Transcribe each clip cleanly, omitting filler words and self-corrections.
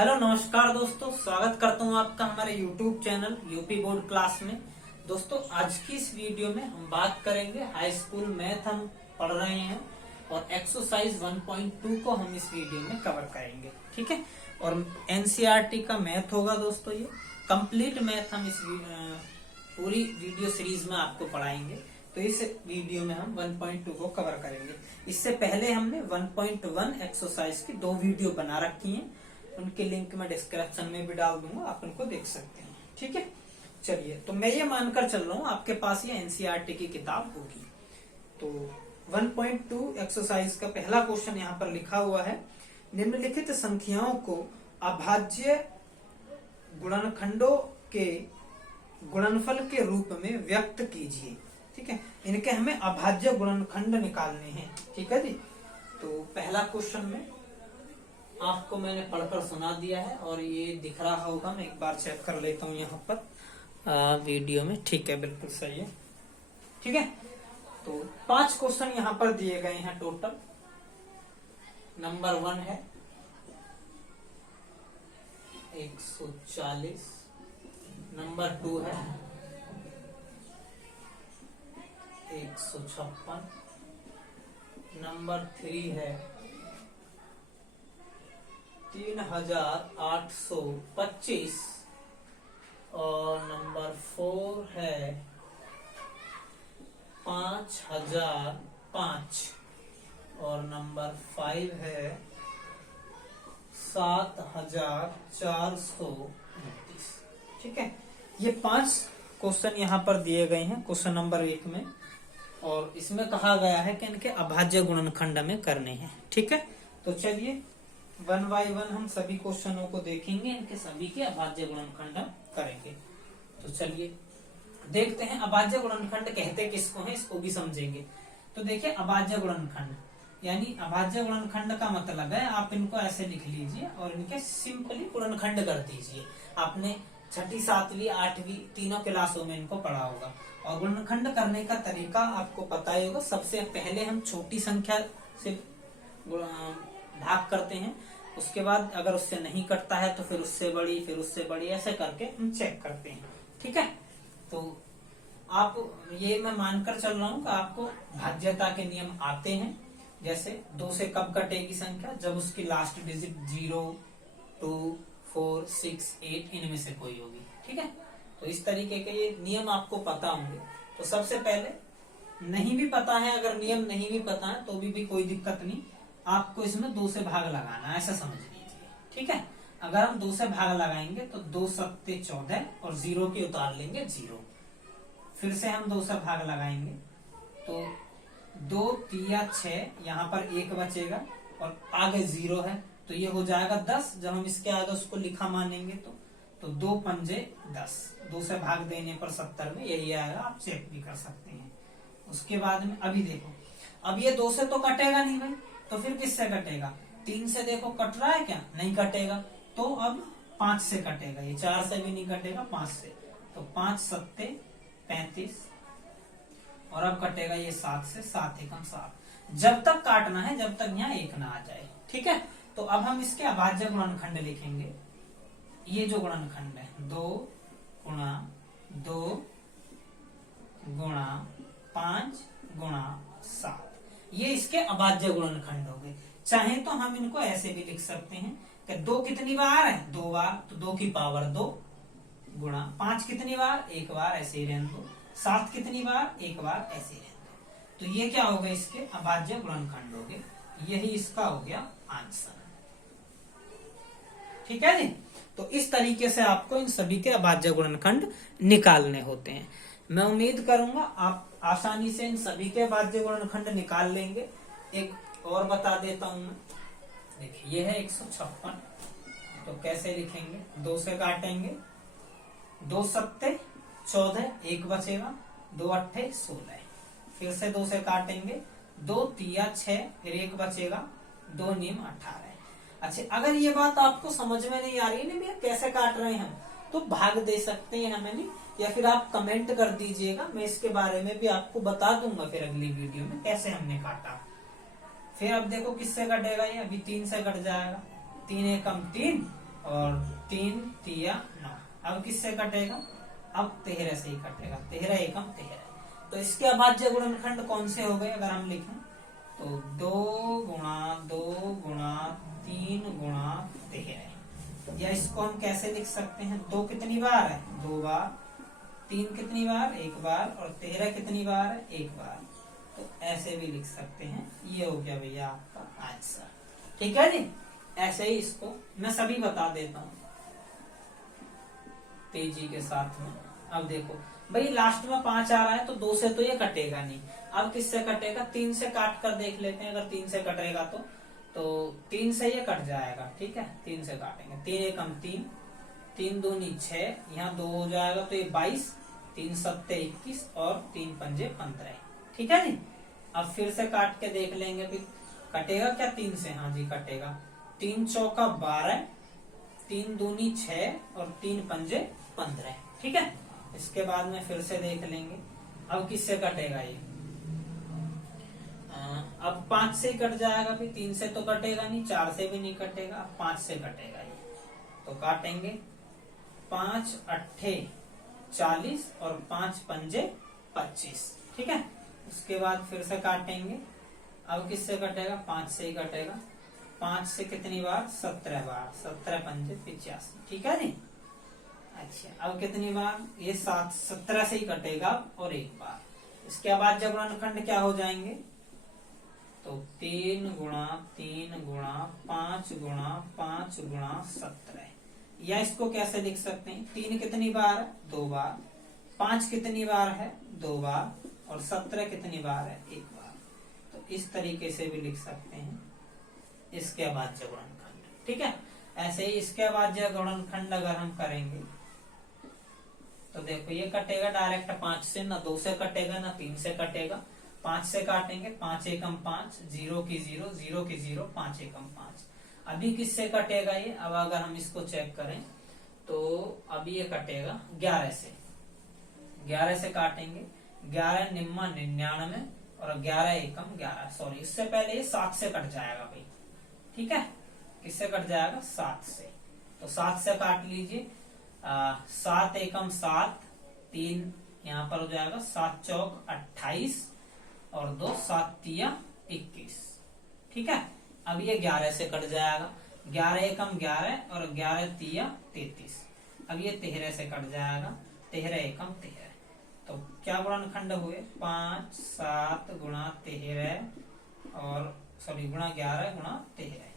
Hello नमस्कार दोस्तों, स्वागत करता हूं आपका हमारे YouTube channel UP board class में। दोस्तों आज की इस वीडियो में हम बात करेंगे हाई स्कूल मैथ हम पढ़ रहे हैं और एक्सरसाइज 1.2 को हम इस वीडियो में कवर करेंगे। ठीक है, और एनसीईआरटी का मैथ होगा दोस्तों। ये कंप्लीट मैथ हम इस पूरी वीडियो सीरीज में आपको पढ़ाएंगे। तो इस वीडियो में हम 1.2 को कवर करेंगे। इससे पहले हमने 1.1 एक्सरसाइज की 2 वीडियो बना रखी हैं, उनके लिंक मैं डिस्क्रिप्शन में भी डाल दूंगा, आप उनको देख सकते हैं। ठीक है, चलिए, तो मैं ये मानकर चल रहा हूँ आपके पास ये एनसीईआरटी की किताब होगी। तो 1.2 एक्सरसाइज का पहला क्वेश्चन यहाँ पर लिखा हुआ है, निम्नलिखित संख्याओं को अभाज्य गुणनखंडों के गुणनफल के रूप में व्यक्त कीजिए। ठीक है, इनके हमें अभाज्य गुणनखंड निकालने हैं। ठीक है जी, तो पहला क्वेश्चन में आपको मैंने पढ़कर सुना दिया है और ये दिख रहा होगा, मैं एक बार चेक कर लेता हूँ यहाँ पर वीडियो में। ठीक है, बिल्कुल सही है। ठीक है, तो 5 क्वेश्चन यहाँ पर दिए गए हैं टोटल। नंबर 1 है 140, नंबर 2 है 156, नंबर 3 है 3825 और नंबर 4 है 5005 और नंबर 5 है 7429। ठीक है, ये 5 क्वेश्चन यहाँ पर दिए गए हैं क्वेश्चन नंबर 1 में, और इसमें कहा गया है कि इनके अभाज्य गुणनखंड में करने हैं। ठीक है, तो चलिए 1 बाय 1 हम सभी क्वेश्चनों को देखेंगे, इनके सभी के अभाज्य गुणनखंड करेंगे। तो चलिए देखते हैं अभाज्य गुणनखंड कहते किसको हैं, इसको भी समझेंगे। तो देखिए, अभाज्य गुणनखंड यानी अभाज्य गुणनखंड का मतलब है, आप इनको ऐसे लिख लीजिए और इनके सिंपली गुणनखंड कर दीजिए। आपने 6ठी 7वीं 8वीं तीनों क्लासों में इनको पढ़ा होगा। और गुणनखंड करने का तरीका आपको पता ही होगा। सबसे पहले हम छोटी संख्या से भाग करते हैं, उसके बाद अगर उससे नहीं कटता है तो फिर उससे बड़ी, फिर उससे बड़ी, ऐसे करके हम चेक करते हैं। ठीक है, तो आप ये मैं मानकर चल रहा हूं कि आपको भाज्यता के नियम आते हैं। जैसे 2 से कब कटेगी संख्या, जब उसकी लास्ट डिजिट 0, 2, 4, 6, 8 इनमें से कोई होगी। ठीक है, तो इस तरीके के ये नियम आपको पता होंगे। तो सबसे पहले नहीं भी पता है, अगर नियम नहीं भी पता है तो भी कोई दिक्कत नहीं, आपको इसमें 2 से भाग लगाना, ऐसा समझ लीजिए। ठीक है, अगर हम 2 से भाग लगाएंगे तो 2 सत्ते 14 और 0 के उतार लेंगे 0। फिर से हम 2 से भाग लगाएंगे तो 2 तिया 6, यहाँ पर 1 बचेगा और आगे 0 है तो ये हो जाएगा 10। जब हम इसके आगे उसको लिखा मानेंगे तो 2 पंजे 10, 2 से भाग देने पर 70 में यही आएगा, आप चेक भी कर सकते हैं। उसके बाद में अभी देखो, अब ये 2 से तो कटेगा नहीं भाई, तो फिर किससे कटेगा? 3 से देखो कट रहा है क्या? नहीं कटेगा। तो अब 5 से कटेगा, ये 4 से भी नहीं कटेगा, 5 से। तो 5 सत्ते 35 और अब कटेगा ये 7 से, 7 एकम 7। जब तक काटना है जब तक यहाँ 1 ना आ जाए। ठीक है, तो अब हम इसके अभाज्य गुणनखंड लिखेंगे। ये जो गुणनखंड है 2 गुणा 2 गुणा 5 गुणा 7, ये इसके अभाज्य गुणनखंड हो गए। चाहे तो हम इनको ऐसे भी लिख सकते हैं कि 2 कितनी बार है? 2 बार, तो 2 की पावर 2 गुणा 5 कितनी बार? 1 बार, ऐसे ही रहने दो। 7 कितनी बार? 1 बार, ऐसे ही रहने दो। तो ये क्या हो गए? इसके अभाज्य गुणनखंड हो गए। यही इसका हो गया आंसर। ठीक है जी, तो इस तरीके से आपको इन सभी के अभाज्य गुणनखंड निकालने होते हैं। मैं उम्मीद करूंगा आप आसानी से इन सभी के अभाज्य गुणनखंड निकाल लेंगे। एक और बता देता हूं मैं, देखिए ये है 156, तो कैसे लिखेंगे? 2 से काटेंगे, 2 सत्ते 14, 1 बचेगा, 2 अट्ठे 16। फिर से 2 से काटेंगे, 2 तिया 6, फिर 1 बचेगा, 2 नीम 18। अच्छा, अगर ये बात आपको समझ में नहीं आ रही है भैया कैसे काट रहे हैं हम, तो भाग दे सकते हैं हमें नहीं, या फिर आप कमेंट कर दीजिएगा, मैं इसके बारे में भी आपको बता दूंगा फिर अगली वीडियो में कैसे हमने काटा। फिर अब देखो किससे कटेगा, ये अभी 3 से कट जाएगा, 3 एकम 3 और 3 तिया 9। अब किससे कटेगा? अब 13 से ही कटेगा। 13 एकम 13। तो इसके अभाज्य गुणनखंड कौन से हो गए अगर हम लिखें तो 2 गुणा 2 गुणा 3 गुणा 13। या इसको हम कैसे लिख सकते हैं? 2 कितनी बार है? 2 बार। 3 कितनी बार? 1 बार। और 13 कितनी बार है? 1 बार। तो ऐसे भी लिख सकते हैं। ये हो गया भैया आपका आंसर। ठीक है जी। ऐसे ही इसको मैं सभी बता देता हूं तेजी के साथ में। अब देखो भाई लास्ट में 5 आ रहा है तो 2 से तो ये कटेगा नहीं। अब किससे कटेगा? 3 से काट कर देख लेते हैं। अगर 3 से कटेगा तो 3 से ये कट जाएगा। ठीक है, 3 से काटेंगे। 3 एकम 3, 3 दूनी 6, यहाँ 2 हो जाएगा तो ये 22, 3 सत्ते 21 और 3 पंजे 15। ठीक है जी। अब फिर से काट के देख लेंगे भी कटेगा क्या 3 से? हाँ जी कटेगा। 3 चौका 12, 3 दूनी 6 और 3 पंजे 15। ठीक है। इसके बाद में फिर से देख लेंगे अब किससे कटेगा ये। अब 5 से कट जाएगा भी। 3 से तो कटेगा नहीं, 4 से भी नहीं कटेगा, 5 से कटेगा ये। तो काटेंगे 5 अट्ठे 40 और 5 पंजे 25। ठीक है। उसके बाद फिर से काटेंगे। अब किससे कटेगा? 5 से ही कटेगा। 5 से कितनी बार? 17 बार। 17 पंजे 85। ठीक है जी। अच्छा अब कितनी बार? ये 17 से ही कटेगा और 1 बार। इसके बाद जब गुणनखंड क्या हो जाएंगे तो 3 गुणा 3 गुणा 5 गुणा 5 गुणा 17। या इसको कैसे लिख सकते हैं? 3 कितनी बार है? 2 बार। 5 कितनी बार है? 2 बार। और 17 कितनी बार है? 1 बार। तो इस तरीके से भी लिख सकते हैं इसके अभाज्य गुणनखंड। ठीक है। ऐसे ही इसके अभाज्य गुणनखंड अगर हम करेंगे तो देखो ये कटेगा डायरेक्ट 5 से, ना 2 से कटेगा ना 3 से कटेगा। 5 से काटेंगे। 5 एकम 5, 0 की 0, 0 की 0, 5 एकम 5। अभी किससे कटेगा ये? अब अगर हम इसको चेक करें तो अभी ये कटेगा 11 से। 11 से काटेंगे। 11 निम्मा 99 और 11 एकम 11। सॉरी इससे पहले ये 7 से कट जाएगा भाई। ठीक है। किससे कट जाएगा? 7 से। तो 7 से काट लीजिए। 7 एकम 7, 3 यहाँ पर हो जाएगा। 7 चौक 28 और 2 7 तिया 21। ठीक है। अब ये 11 से कट जाएगा। 11 एकम 11 और 11 तिया 33। अब ये 13 से कट जाएगा। 13 एकम 13। तो क्या गुणनखंड हुए? 5 7 गुणा 13 और सॉरी गुणा 11 गुणा 13।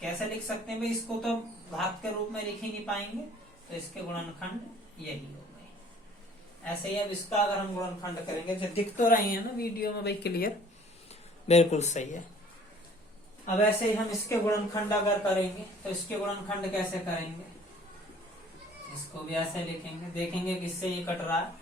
कैसे लिख सकते हैं भाई? इसको तो घात के रूप में लिख ही नहीं पाएंगे तो इसके गुणनखंड यही हो गए। ऐसे ही अब इसका अगर हम गुणनखंड करेंगे जो दिख तो रही है ना वीडियो में भाई क्लियर, बिल्कुल सही है। अब ऐसे ही हम इसके गुणनखंड अगर करेंगे तो इसके गुणनखंड कैसे करेंगे? इसको भी ऐसे लिखेंगे। देखेंगे किससे ये कट रहा है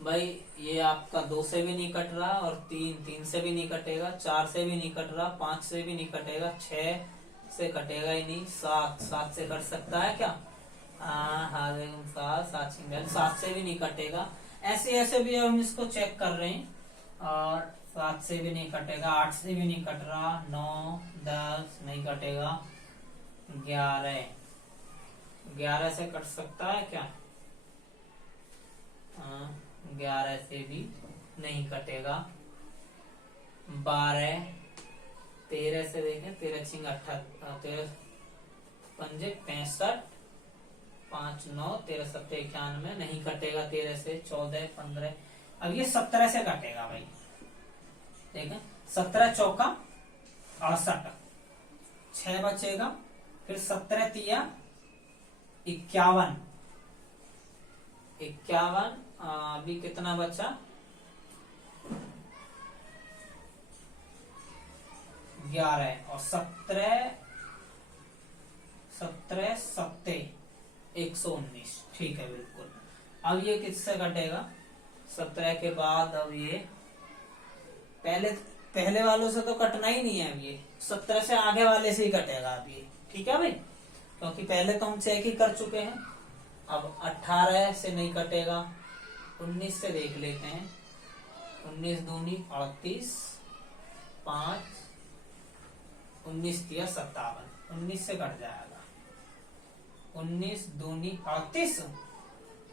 भाई। ये आपका 2 से भी नहीं कट रहा और 3 से भी नहीं कटेगा, 4 से भी नहीं कट रहा, 5 से भी नहीं कटेगा, 6 से कटेगा ही नहीं, 7 से कट सकता है क्या? हाँ 7 से भी नहीं कटेगा। ऐसे ऐसे भी हम इसको चेक कर रहे हैं। और 7 से भी नहीं कटेगा, 8 से भी नहीं कट रहा, 9 10 नहीं कटेगा, 11 से कट सकता है क्या? 11 से भी नहीं कटेगा। 12 13 से देखें, 13 छिंग 13 पंजे 65, 5 9 13 सत्ते 91 नहीं कटेगा 13 से। 14 15। अब ये 17 से कटेगा भाई। देखें 17 चौका 68, 6 बचेगा। फिर 17 तिया 51, अभी कितना बचा? 11 और 17 सत्ते 119। ठीक है बिल्कुल। अब ये किससे कटेगा? 17 के बाद अब ये पहले वालों से तो कटना ही नहीं है। अब ये 17 से आगे वाले से ही कटेगा अब ये। ठीक है भाई, क्योंकि पहले तो हम चेक ही कर चुके हैं। अब 18 से नहीं कटेगा। 19 से देख लेते हैं। 19 दूनी 38, 5 19 तिया 57। 19 से कट जाएगा। 19 दूनी 38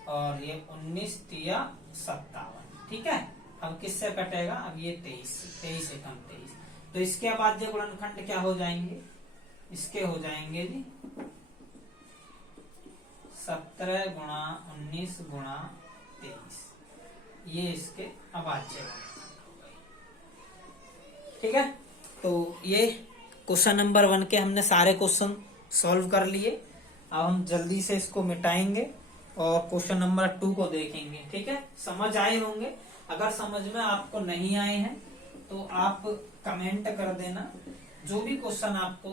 और ये 19 तिया 57। ठीक है, अब किससे कटेगा? अब ये 23 एकम 23। तो इसके अभाज्य गुणनखंड क्या हो जाएंगे? इसके हो जाएंगे जी 17 गुणा 19 गुणा 23। ये इसके अभाज्य गुणनखंड हो गए। ठीक है, तो ये क्वेश्चन नंबर 1 के हमने सारे क्वेश्चन सॉल्व कर लिए। अब हम जल्दी से इसको मिटाएंगे और क्वेश्चन नंबर 2 को देखेंगे। ठीक है, समझ आए होंगे। अगर समझ में आपको नहीं आए हैं तो आप कमेंट कर देना। जो भी क्वेश्चन आपको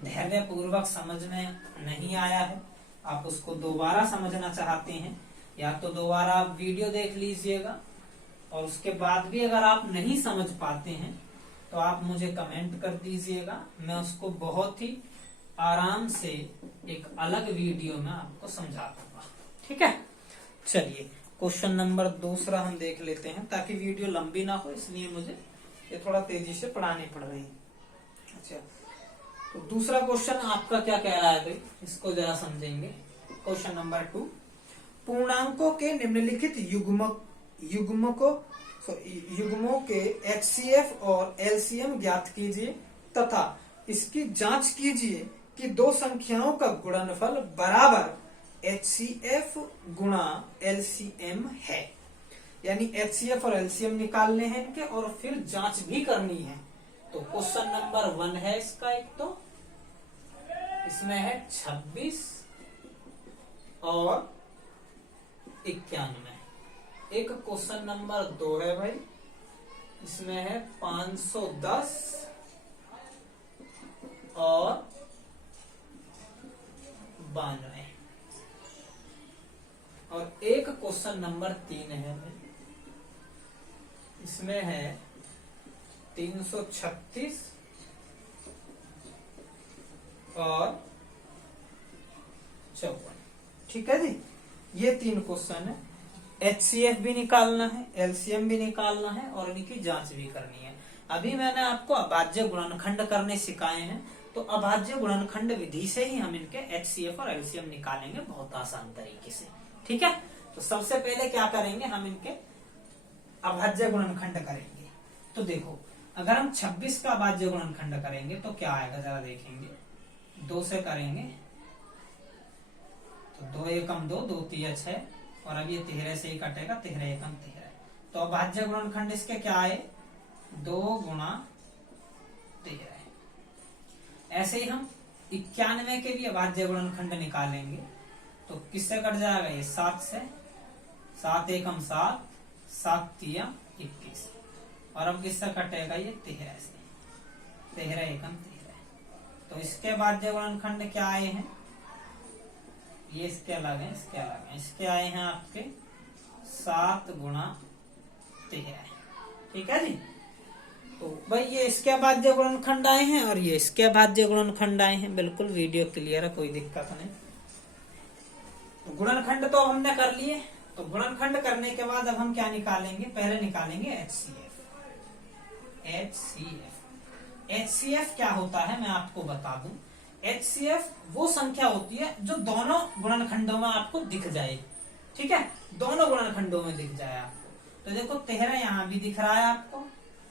धैर्य पूर्वक समझ में नहीं आया है, आप उसको दोबारा समझना चाहते हैं, या तो दोबारा आप वीडियो देख लीजिएगा, और उसके बाद भी अगर आप नहीं समझ पाते हैं तो आप मुझे कमेंट कर दीजिएगा। मैं उसको बहुत ही आराम से एक अलग वीडियो में आपको समझा दूंगा। ठीक है, चलिए क्वेश्चन नंबर 2 हम देख लेते हैं, ताकि वीडियो लंबी ना हो, इसलिए मुझे ये थोड़ा तेजी से पढ़ानी पड़ रही है। अच्छा, तो दूसरा क्वेश्चन आपका क्या कह रहा है भाई, इसको जरा समझेंगे। क्वेश्चन नंबर 2, पूर्णांकों के निम्नलिखित युग्मों के HCF और LCM ज्ञात कीजिए तथा इसकी जांच कीजिए कि दो संख्याओं का गुणनफल बराबर HCF गुणा LCM है। यानी HCF और LCM निकालने हैं इनके, और फिर जांच भी करनी है। तो क्वेश्चन नंबर 1 है इसका एक, तो इसमें है 26 और 91। एक क्वेश्चन नंबर 2 है भाई, इसमें है 510 और 92। और एक क्वेश्चन नंबर 3 है भाई, इसमें है 336 और 54। ठीक है जी, ये 3 क्वेश्चन है। HCF भी निकालना है, LCM भी निकालना है, और इनकी जांच भी करनी है। अभी मैंने आपको अभाज्य गुणनखंड करने सिखाए हैं, तो अभाज्य गुणनखंड विधि से ही हम इनके HCF और LCM निकालेंगे बहुत आसान तरीके से। ठीक है, तो सबसे पहले क्या करेंगे, हम इनके अभाज्य गुणनखंड करेंगे। तो देखो, अगर हम 26 का अभाज्य गुणनखंड करेंगे तो क्या आएगा, जरा देखेंगे। 2 से करेंगे तो 2 एकम 2, 2 तिया 6, और अब ये 13 से ही कटेगा, 13 एकम 13। तो अभाज्य गुणनखंड इसके क्या आए, 2 गुणा 13। ऐसे ही हम 91 के भी अभाज्य गुणनखंड निकालेंगे, तो किससे कट जाएगा, ये 7 से, 7 एकम 7, 7 तिया 21, और अब किससे कटेगा, ये 13 से, 13 एकम 13। तो इसके अभाज्य गुणनखंड क्या आए हैं, ये इसके अलग है, इसके अलग है। इसके आए हैं आपके 7 गुणा 13। ठीक है जी, तो भाई ये इसके अभाज्य गुणनखंड आए हैं और ये इसके अभाज्य गुणनखंड आए हैं। बिल्कुल वीडियो क्लियर है, कोई दिक्कत नहीं। तो गुणनखंड तो हमने कर लिए। तो गुणनखंड करने के बाद अब हम क्या निकालेंगे, पहले निकालेंगे HCF। HCF क्या होता है मैं आपको बता दूं। HCF वो संख्या होती है जो दोनों गुणनखंडों में आपको दिख जाए। ठीक है, दोनों गुणनखंडों में दिख जाए आपको। तो देखो 13 यहाँ भी दिख रहा है आपको,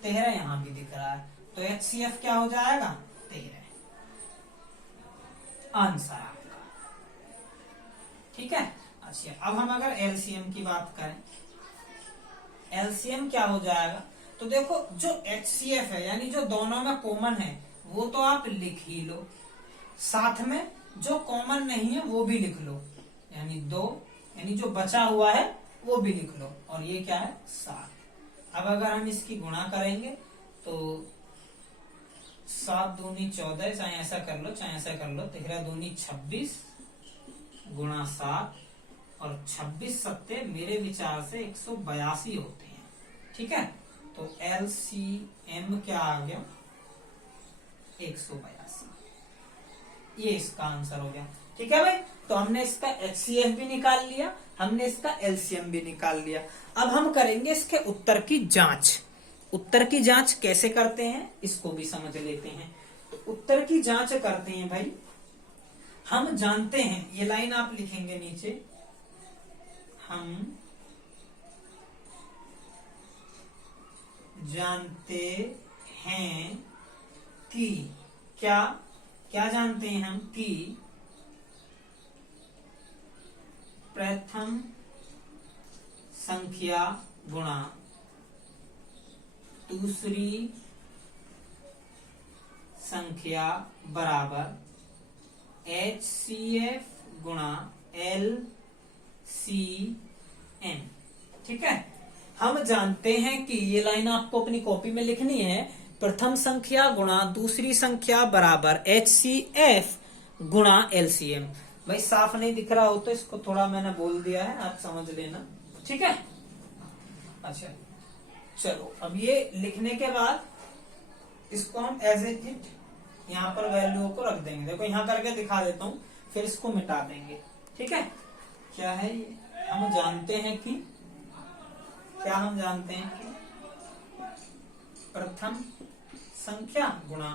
13 यहाँ भी दिख रहा है, तो HCF क्या हो जाएगा, 13 आंसर आपका। ठीक है, अच्छा अब हम अगर LCM की बात करें, LCM क्या हो जाएगा, तो देखो जो HCF है यानी जो दोनों में कॉमन है वो तो आप लिख ही लो, साथ में जो कॉमन नहीं है वो भी लिख लो, यानी 2, यानी जो बचा हुआ है वो भी लिख लो, और ये क्या है 7। अब अगर हम इसकी गुणा करेंगे तो 7 दूनी 14, चाहे ऐसा कर लो चाहे ऐसा कर लो, 13 दूनी 26 गुणा 7, और 26 सत्ते मेरे विचार से 182 होते हैं। ठीक है, तो LCM क्या आ गया, 182। ये इसका आंसर हो गया। ठीक है भाई, तो हमने इसका HCF भी निकाल लिया, हमने इसका LCM भी निकाल लिया। अब हम करेंगे इसके उत्तर की जांच। उत्तर की जांच कैसे करते हैं इसको भी समझ लेते हैं। तो उत्तर की जांच करते हैं भाई, हम जानते हैं, ये लाइन आप लिखेंगे नीचे, हम जानते हैं कि, क्या क्या जानते हैं हम, कि प्रथम संख्या गुणा दूसरी संख्या बराबर HCF गुणा LCM। ठीक है, हम जानते हैं कि, ये लाइन आपको अपनी कॉपी में लिखनी है, प्रथम संख्या गुणा दूसरी संख्या बराबर HCF गुणा LCM। भाई साफ नहीं दिख रहा हो तो इसको थोड़ा मैंने बोल दिया है, आप समझ लेना। ठीक है, अच्छा चलो, अब ये लिखने के बाद इसको हम एज इट यहाँ पर वैल्यू को रख देंगे। देखो यहाँ करके दिखा देता हूँ, फिर इसको मिटा देंगे। ठीक है, क्या है ये, हम जानते हैं कि, क्या हम जानते हैं कि प्रथम संख्या गुणा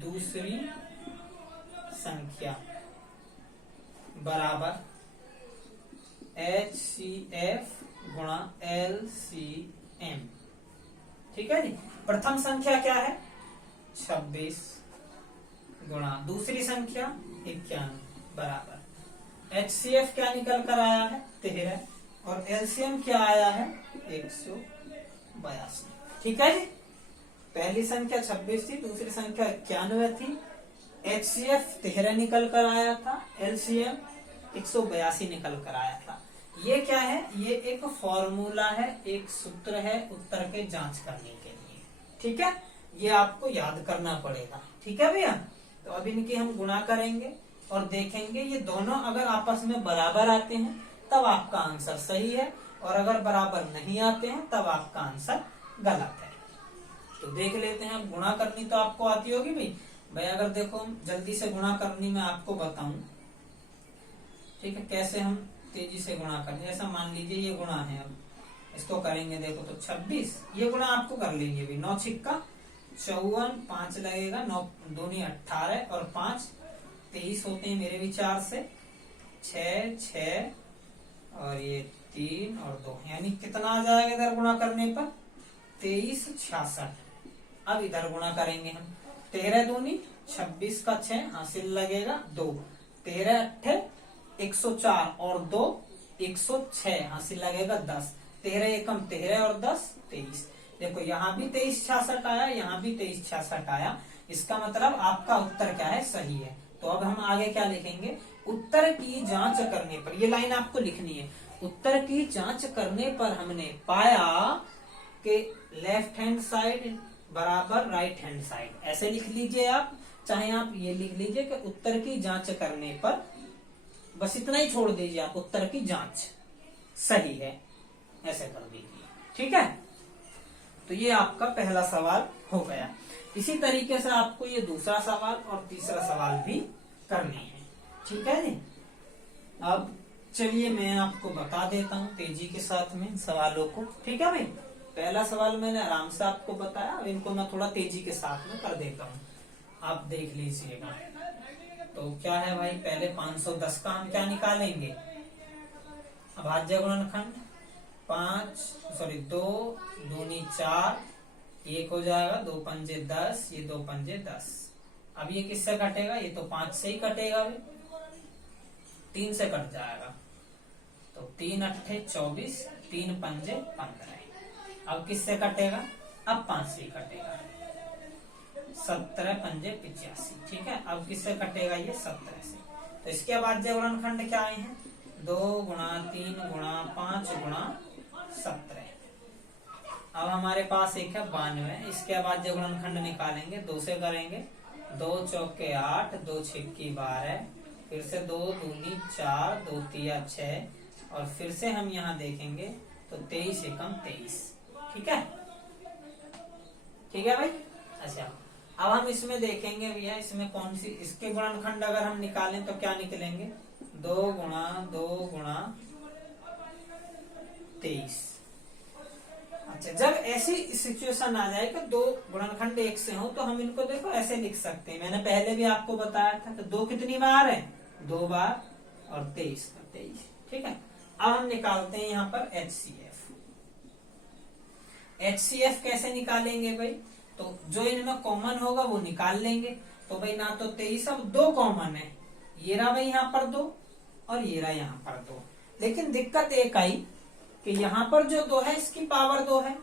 दूसरी संख्या बराबर HCF गुणा LCM। ठीक है जी, प्रथम संख्या क्या है 26 गुणा दूसरी संख्या 91 बराबर HCF क्या निकल कर आया है 13 और LCM क्या आया है 182। ठीक है जी, पहली संख्या 26 थी, दूसरी संख्या 91 थी, HCF 13 निकल कर आया था, LCM 182 निकल कर आया था। ये क्या है, ये एक फॉर्मूला है, एक सूत्र है उत्तर के जांच करने के लिए। ठीक है, ये आपको याद करना पड़ेगा। ठीक है भैया, तो अब इनकी हम गुणा करेंगे और देखेंगे ये दोनों अगर आपस में बराबर आते हैं तब आपका आंसर सही है, और अगर बराबर नहीं आते हैं तब आपका आंसर गलत है। तो देख लेते हैं, अब गुणा करनी तो आपको आती होगी भाई। अगर देखो जल्दी से गुणा करनी मैं आपको बताऊं, ठीक है, कैसे हम तेजी से गुणा करें। जैसा मान लीजिए ये गुणा है, अब इसको करेंगे, देखो तो 26, ये गुणा आपको कर लेंगे भी, 9 छिक्का 54, 5 लगेगा, 9 दूनी 18 और 5 23 होते हैं मेरे विचार से, 6 6 और ये 3 और 2, यानी कितना आ जाएगा इधर गुणा करने पर 23 66। अब इधर गुणा करेंगे हम, 13 दूनी 26 का 6 हासिल लगेगा 2, 13 अट्ठे 104 और 2 106 हासिल लगेगा 10, 13 एकम 13 और 10 23। देखो यहाँ भी 23 66 आया, यहाँ भी 23 66 आया, इसका मतलब आपका उत्तर क्या है सही है। तो अब हम आगे क्या लिखेंगे, उत्तर की जांच करने पर, ये लाइन आपको लिखनी है, उत्तर की जांच करने पर हमने पाया कि लेफ्ट हैंड साइड बराबर राइट हैंड साइड, ऐसे लिख लीजिए आप, चाहे आप ये लिख लीजिए कि उत्तर की जांच करने पर, बस इतना ही छोड़ दीजिए आप, उत्तर की जांच सही है, ऐसे कर दीजिए। ठीक है, तो ये आपका पहला सवाल हो गया। इसी तरीके से आपको ये दूसरा सवाल और तीसरा सवाल भी करने हैं। ठीक है जी, अब चलिए मैं आपको बता देता हूँ तेजी के साथ में सवालों को। ठीक है भाई, पहला सवाल मैंने आराम से आपको बताया, अब इनको मैं थोड़ा तेजी के साथ में कर देता हूँ, आप देख लीजिएगा। तो क्या है भाई, पहले 510 का हम क्या निकालेंगे, अभाज्य गुणनखंड 2 दूनी 4, 1 हो जाएगा, 2 पंजे 10, ये 2 पंजे 10। अब ये किससे कटेगा, ये तो 5 से ही कटेगा भाई, 3 से कट जाएगा, तो 3 अट्ठे 24, 3 पंजे 15। अब किससे कटेगा, अब 5 से ही कटेगा, 17 पंजे 85। ठीक है, अब किससे कटेगा, ये 17 से। तो इसके अभाज्य गुणनखंड क्या आए हैं, 2 गुणा 3 गुणा 5 गुणा 17। अब हमारे पास एक है 92, इसके अभाज्य गुणनखंड निकालेंगे, 2 से करेंगे, 2 चौके 8, 2 छिक्की 12, फिर से 2 दूनी 4, 2 तिया 6, और फिर से हम यहाँ देखेंगे तो 23 एकम 23। ठीक है, ठीक है भाई। अच्छा, अब हम इसमें देखेंगे भैया, इसमें कौन सी, इसके गुणनखंड अगर हम निकालें तो क्या निकलेंगे, 2 गुणा 23। अच्छा, जब ऐसी सिचुएशन आ जाए कि दो गुणनखंड एक से हो तो हम इनको देखो ऐसे लिख सकते हैं। मैंने पहले भी आपको बताया था कि दो कितनी बार है, 2 बार, और 23 का 23। ठीक है, अब हम निकालते हैं यहाँ पर HCF। HCF कैसे निकालेंगे भाई, तो जो इनमें कॉमन होगा वो निकाल लेंगे। तो भाई ना तो 23, अब 2 कॉमन है, ये रहा भाई यहाँ पर 2 और ये रहा यहाँ पर 2। लेकिन दिक्कत एक आई कि यहाँ पर जो 2 है इसकी पावर 2 है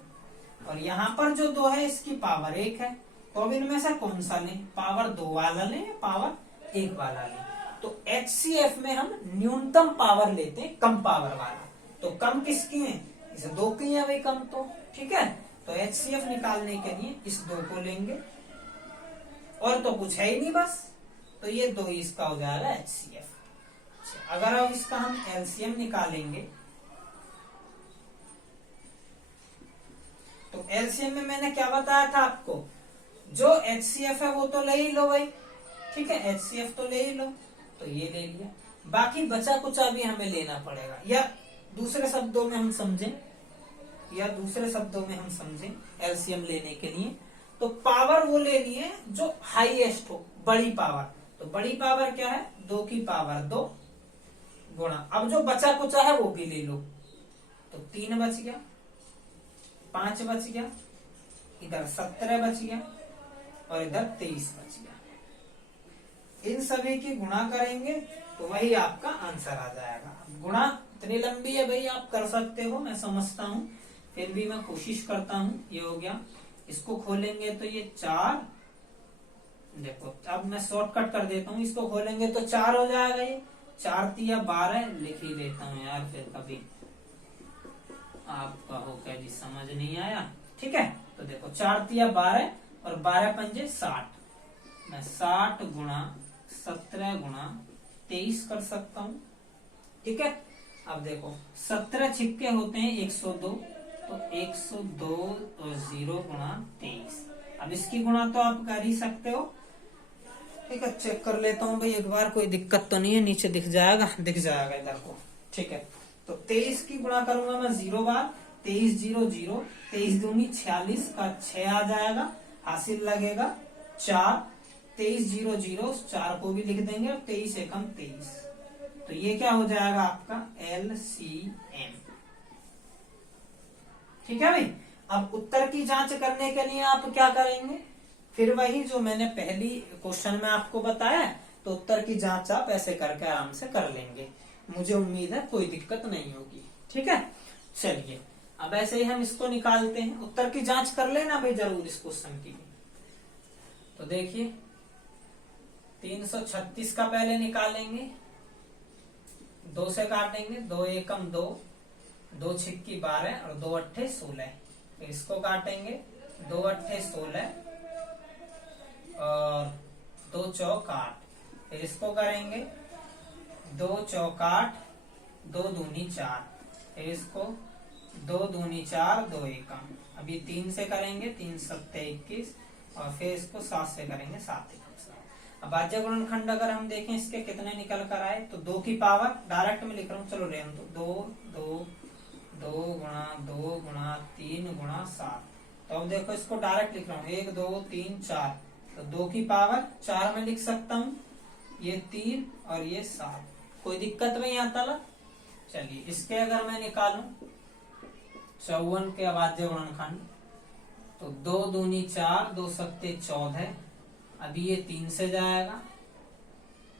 और यहाँ पर जो 2 है इसकी पावर 1 है। तो अब इनमें से कौन सा लें, पावर 2 वाला लें या पावर 1 वाला लें। तो HCF में हम न्यूनतम पावर लेते हैं, कम पावर वाला। तो कम किसकी है, इस 2 की है भाई कम, तो ठीक है। तो HCF निकालने के लिए इस 2 को लेंगे और तो कुछ है ही नहीं बस, तो ये 2 इसका हो जाएगा HCF। अगर अब इसका हम LCM निकालेंगे तो LCM में मैंने क्या बताया था आपको, जो HCF है वो तो ले ही लो भाई, ठीक है, HCF तो ले ही लो, तो ये ले लिया। बाकी बचा कुछ भी हमें लेना पड़ेगा, या दूसरे शब्दों में हम समझें LCM लेने के लिए तो पावर वो लेनी है जो हाईएस्ट हो, बड़ी पावर। तो बड़ी पावर क्या है, 2 की पावर 2 गुणा, अब जो बचा कुचा है वो भी ले लो, तो 3 बच गया, 5 बच गया, इधर 17 बच गया और इधर 23 बच गया। इन सभी की गुणा करेंगे तो वही आपका आंसर आ जाएगा। गुणा इतनी लंबी है भाई, आप कर सकते हो, मैं समझता हूं, फिर भी मैं कोशिश करता हूं। ये हो गया, इसको खोलेंगे तो ये 4, देखो अब मैं शॉर्टकट कर देता हूँ, इसको खोलेंगे तो 4 हो जाएगा, ये 4 तिया 12 लिख ही लेता हूँ यार, फिर कभी आपका हो क्या जी समझ नहीं आया। ठीक है, तो देखो 4 तिया 12 और 12 पंजे 60, मैं 60 गुणा 17 गुणा 23 कर सकता हूँ। ठीक है, अब देखो 17 छिक्के होते हैं 102, तो 102 और 0 गुणा 23। अब इसकी गुणा तो आप कर ही सकते हो। ठीक है, चेक कर लेता हूँ भाई एक बार, कोई दिक्कत तो नहीं है, नीचे दिख जाएगा इधर को। ठीक है, तो 23 की गुणा करूंगा मैं 0 बार, 23 0 0, 23 दूनी 46 का 6 आ जाएगा, हासिल लगेगा 4, 23 0 0, 4 को भी लिख देंगे और 23 एकम 23, तो ये क्या हो जाएगा आपका LCM। ठीक है भाई, अब उत्तर की जांच करने के लिए आप क्या करेंगे, फिर वही जो मैंने पहली क्वेश्चन में आपको बताया, तो उत्तर की जांच आप ऐसे करके आराम से कर लेंगे, मुझे उम्मीद है कोई दिक्कत नहीं होगी। ठीक है, चलिए अब ऐसे ही हम इसको निकालते हैं। उत्तर की जांच कर लेना भाई जरूर इस क्वेश्चन की। तो देखिए 336 का पहले निकालेंगे, 2 से काटेंगे, 2 एकम 2, 2 छिक्की 12 और 2 अट्ठे 16, फिर इसको काटेंगे, 2 अट्ठे 16 और 2 चौक 8, फिर इसको करेंगे 2 चौक 8, 2 दूनी 4, फिर इसको 2 दूनी 4, 2 एकम, अभी 3 से करेंगे, 3 सत्ते 21 और फिर इसको 7 से करेंगे, 7 एकम 7। अब भाज्य गुणनखंड अगर हम देखें इसके कितने निकल कर आए, तो 2 की पावर डायरेक्ट में लिख रहा हूँ, चलो रेन दो 2 गुणा 2 गुणा 3 गुणा 7। तो अब देखो इसको डायरेक्ट लिख रहा हूँ, 1 2 3 4, तो 2 की पावर 4 में लिख सकता हूँ, ये 3 और ये 7, कोई दिक्कत नहीं आता ला। चलिए इसके अगर मैं निकालूं 54 के अभाज्य गुणनखंड, तो 2 दूनी 4, 2 सत्ते 14, अभी ये 3 से जाएगा,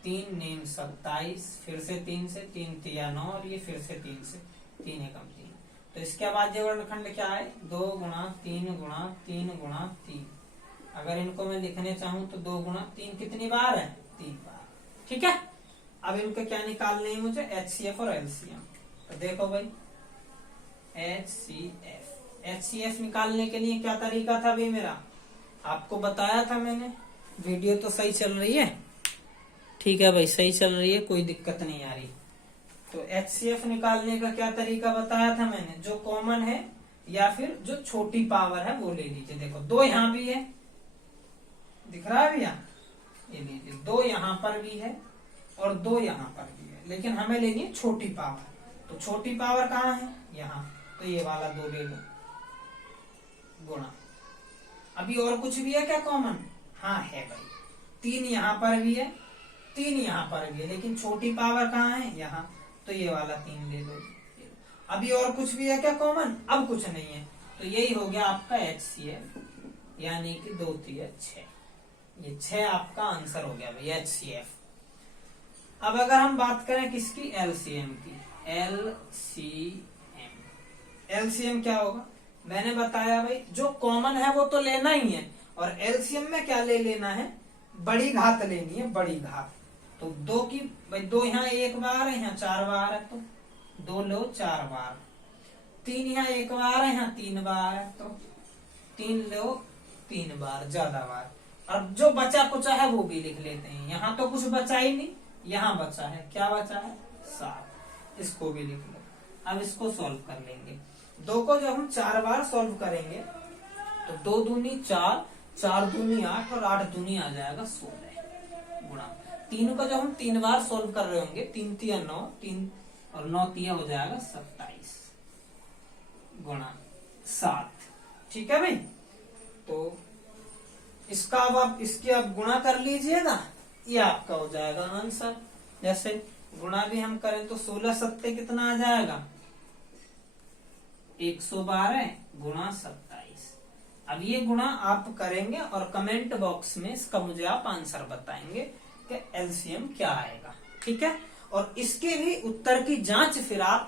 3 नीम 27, फिर से 3 से, 3 तिया 9 और ये फिर से 3 से, 3 एकम 3, तो इसके अभाज्य गुणनखंड क्या है, 2 गुणा 3 गुणा 3 गुणा 3। अगर इनको मैं लिखने चाहूं तो 2 गुणा 3 कितनी बार है, 3 बार। ठीक है, अब इनके क्या निकालने हैं मुझे, HCF और LCM। तो देखो भाई HCF निकालने के लिए क्या तरीका था भाई मेरा, आपको बताया था मैंने। वीडियो तो सही चल रही है, ठीक है भाई, सही चल रही है, कोई दिक्कत नहीं आ रही। तो HCF निकालने का क्या तरीका बताया था मैंने, जो कॉमन है या फिर जो छोटी पावर है वो ले लीजिए। देखो 2 यहाँ भी है, दिख रहा है भैया, ये लीजिए 2 यहाँ पर भी है और 2 यहाँ पर भी है, लेकिन हमें लेनी है छोटी पावर। तो छोटी पावर कहाँ है, यहाँ, तो ये वाला 2 ले लो। गुणा। अभी और कुछ भी है क्या कॉमन? हाँ है भाई, 3 यहाँ पर भी है, 3 यहाँ पर भी है, लेकिन छोटी पावर कहाँ है? यहाँ, तो ये वाला 3 ले लो। अभी और कुछ भी है क्या कॉमन? अब कुछ नहीं है, तो यही हो गया आपका HCF, यानी कि 2 3 6। ये 6 आपका आंसर हो गया भाई HCF। अब अगर हम बात करें किसकी? LCM की। LCM क्या होगा? मैंने बताया भाई जो कॉमन है वो तो लेना ही है, और LCM में क्या ले लेना है? बड़ी घात लेनी है, बड़ी घात। तो 2 की भाई 2 यहाँ 1 बार है, यहाँ 4 बार है, तो 2 लो 4 बार। 3 यहाँ 1 बार है, यहाँ 3 बार है, तो 3 लो 3 बार, ज्यादा बार। और जो बचा कुचा है वो भी लिख लेते हैं। यहाँ तो कुछ बचा ही नहीं, यहाँ बचा है, क्या बचा है? 7। इसको भी लिख लो। अब इसको सॉल्व कर लेंगे। 2 को जब हम 4 बार सॉल्व करेंगे तो 2 दूनी 4, 4 दूनी 8, और 8 दूनी आ जाएगा 16 गुणा। 3 को जब हम 3 बार सॉल्व कर रहे होंगे, 3 तिया 9, 3 और 9 तिया हो जाएगा 27 गुणा 7। ठीक है भाई, तो इसका अब आप इसकी आप गुणा कर लीजिएगा, ये आपका हो जाएगा आंसर। जैसे गुणा भी हम करें तो 16 सत्ते कितना आ जाएगा? 112 गुणा 27। अब ये गुणा आप करेंगे और कमेंट बॉक्स में इसका मुझे आप आंसर बताएंगे कि LCM क्या आएगा। ठीक है, और इसके भी उत्तर की जांच फिर आप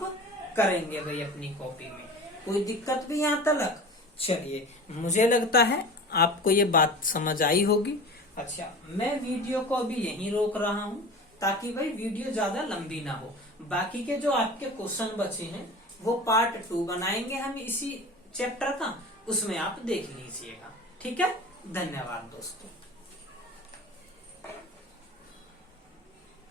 करेंगे भाई अपनी कॉपी में। कोई दिक्कत भी यहाँ तक? चलिए, मुझे लगता है आपको ये बात समझ आई होगी। अच्छा, मैं वीडियो को अभी यहीं रोक रहा हूँ ताकि भाई वीडियो ज्यादा लंबी ना हो। बाकी के जो आपके क्वेश्चन बचे हैं वो पार्ट 2 बनाएंगे हम इसी चैप्टर का, उसमें आप देख लीजिएगा। ठीक है, धन्यवाद दोस्तों।